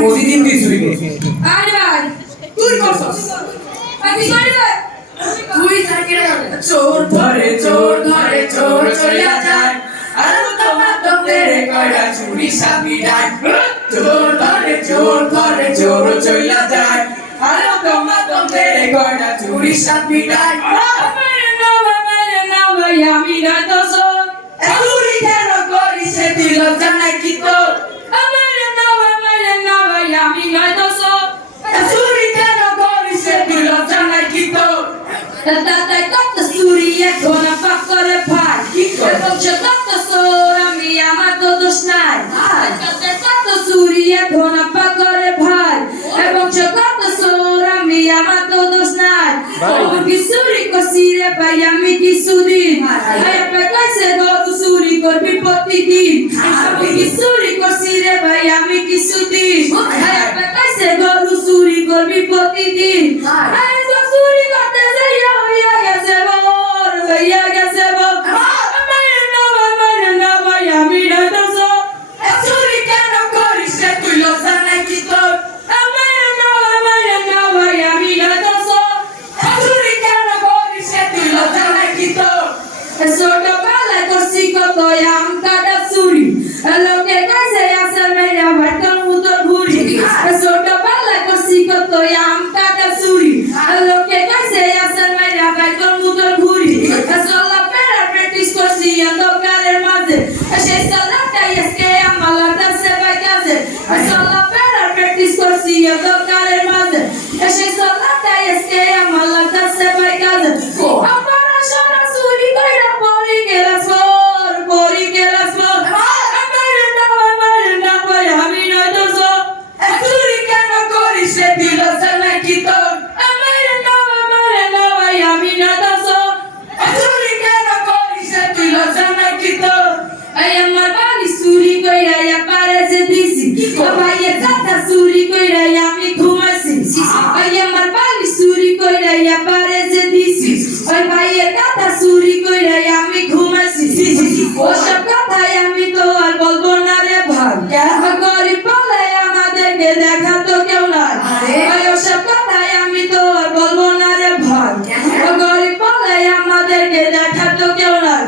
প্রতিদিন তুই চুরি করছিস। আরে ভাই তুই করছস আমি সরি ভাই তুই থাকে চোর ধরে চলিয়া যায় আর তোমার তোদের কয়টা চুরি সাবি ডাক চোর ধরে চলিয়া যায় আর তোমার তোদের কয়টা চুরি সাবি ডাক মেরে না ভাই আমি না তো চোর চুরি কেন করিস তুই লজ্জা নাই কি তো মেরে না ভাই আমি না তো চোর চুরি কেন করিস তুই লজ্জা নাই কি তো দাদা কত চুরি এখন পাক করে ভাই কি করে বলছো কত চোর আমি আমার তো দোষ নাই দাদা কত চুরি এখন পাক করে ভাই এবং কত চোর আমি আমার তো দোষ নাই আমি কি চুরি করছি রে ভাই আমি কি চুরি ভাই কইছে গরু চুরি করবি প্রতিদিন আমি কি চুরি করছি রে ভাই আমি কি চুরি ভাই কইছে গরু চুরি করবি প্রতিদিন আমি তো চুরি করতে যাই হইয়া গেছে বর হইয়া গেছে বর মেরে না ভাই আমি রাইতাছ চুরি কেন করিস তুই লজ্জা নাই কি তোর মেরে না ভাই আমি রাইতাছ চুরি কেন করিস তুই লজ্জা নাই কি তোর ছোটবেলায় করছি কত আম কাটা চুরি লোকে কাছে আছে মেরা ভাইটার মতো ঘুরি ছোটবেলায় করছি কত আম কাটা চুরি লোকে কাছে আছে মেরা ভাইটার মতো ঘুরি চলা পেরা প্র্যাকটিস করছি অন্ধকারের মাঝে সেই চলাটাই আজকে আমার লাগছে ভাই কাছে চলা পেরা প্র্যাকটিস করছি অন্ধকারের মাঝে সেই চলাটাই আজকে আমার লাগছে ভাই কাছে আমার সোনা চুরি কইরা পরি গেলাস পরি গেলাস মেরে না ভাই আমি নয় তো চুরি কেন করিস তুই লজ্জা নাই কি তোর মেরে না ভাই আমি নয় তো চুরি কেন করিস তুই লজ্জা নাই কি তোর এই আমার বাড়ি চুরি কইরা পারে যে দিছি ভাইয়ের কথা চুরি কইরা আমি ঘুমাইছি এই আমার বাড়ি চুরি কইরা পারে যে দিছি ওই ভাইয়ের কথা চুরি কইরা আমি ঘুমাইছি ওসব কথাই আমি তো আর বলবো না রে ভাই গরিব বলে আমাদেরকে দেখা তো কেউ নাই ওসব কথাই আমি তো আর বলবো না রে ভাই গরিব বলে আমাদেরকে দেখা তো কেউ নাই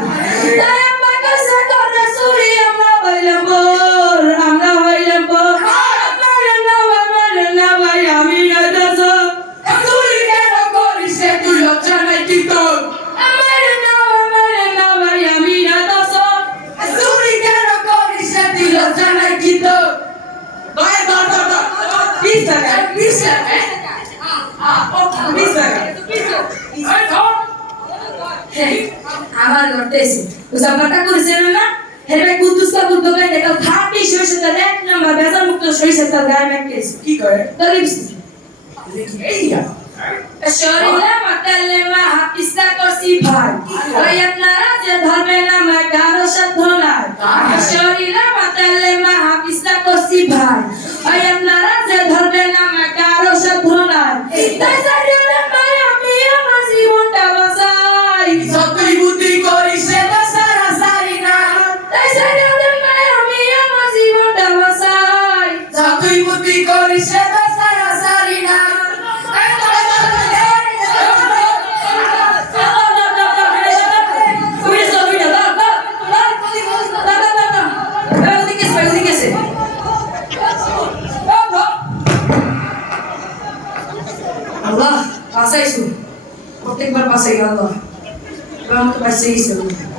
তাই আমার কাছে করে চুরি আমরা হইলাম বোর আমরা হইলাম বোর মেরে না ভাই আমি রাইতাছ চুরি কেন করিস তুই লজ্জা নাই কি তোর মেরে না ভাই আমি রাইতাছ চুরি কেন করিস তুই লজ্জা নাই কি তোর ধর 20 টাকা 20 টাকা 20 টাকা আমার ঘরতে এসে উসাবাটা করেছেন না হেরে কুতুসা দোকান দেখো খাঁটি সরিষার তেল এক নাম্বার বেজার মুক্ত সরিষার তেল গায়ে মেখেছ কি করে তাহলে এইয়া শরীরে মাতালে মা হাফিজা করছি ভাই ওই আপনারা যে ধর্মে নামে কারো সাধ্য নাই শরীরে মাতালে মা হাফিজা করছি ভাই ওই আপনারা যে ধর্মে নামে কারো সাধ্য নাই তাই জানিলে ভাই আমি আমার জীবনটা বাঁচাই যতই বুদ্ধি করিস সারা সারি না তাই জানিলে ভাই আমি আমার জীবনটা বাঁচাই যতই বুদ্ধি করিস সারা সারি না Allah, pasai su. Protek bar pasai Allah. Kamu tuh pasai su.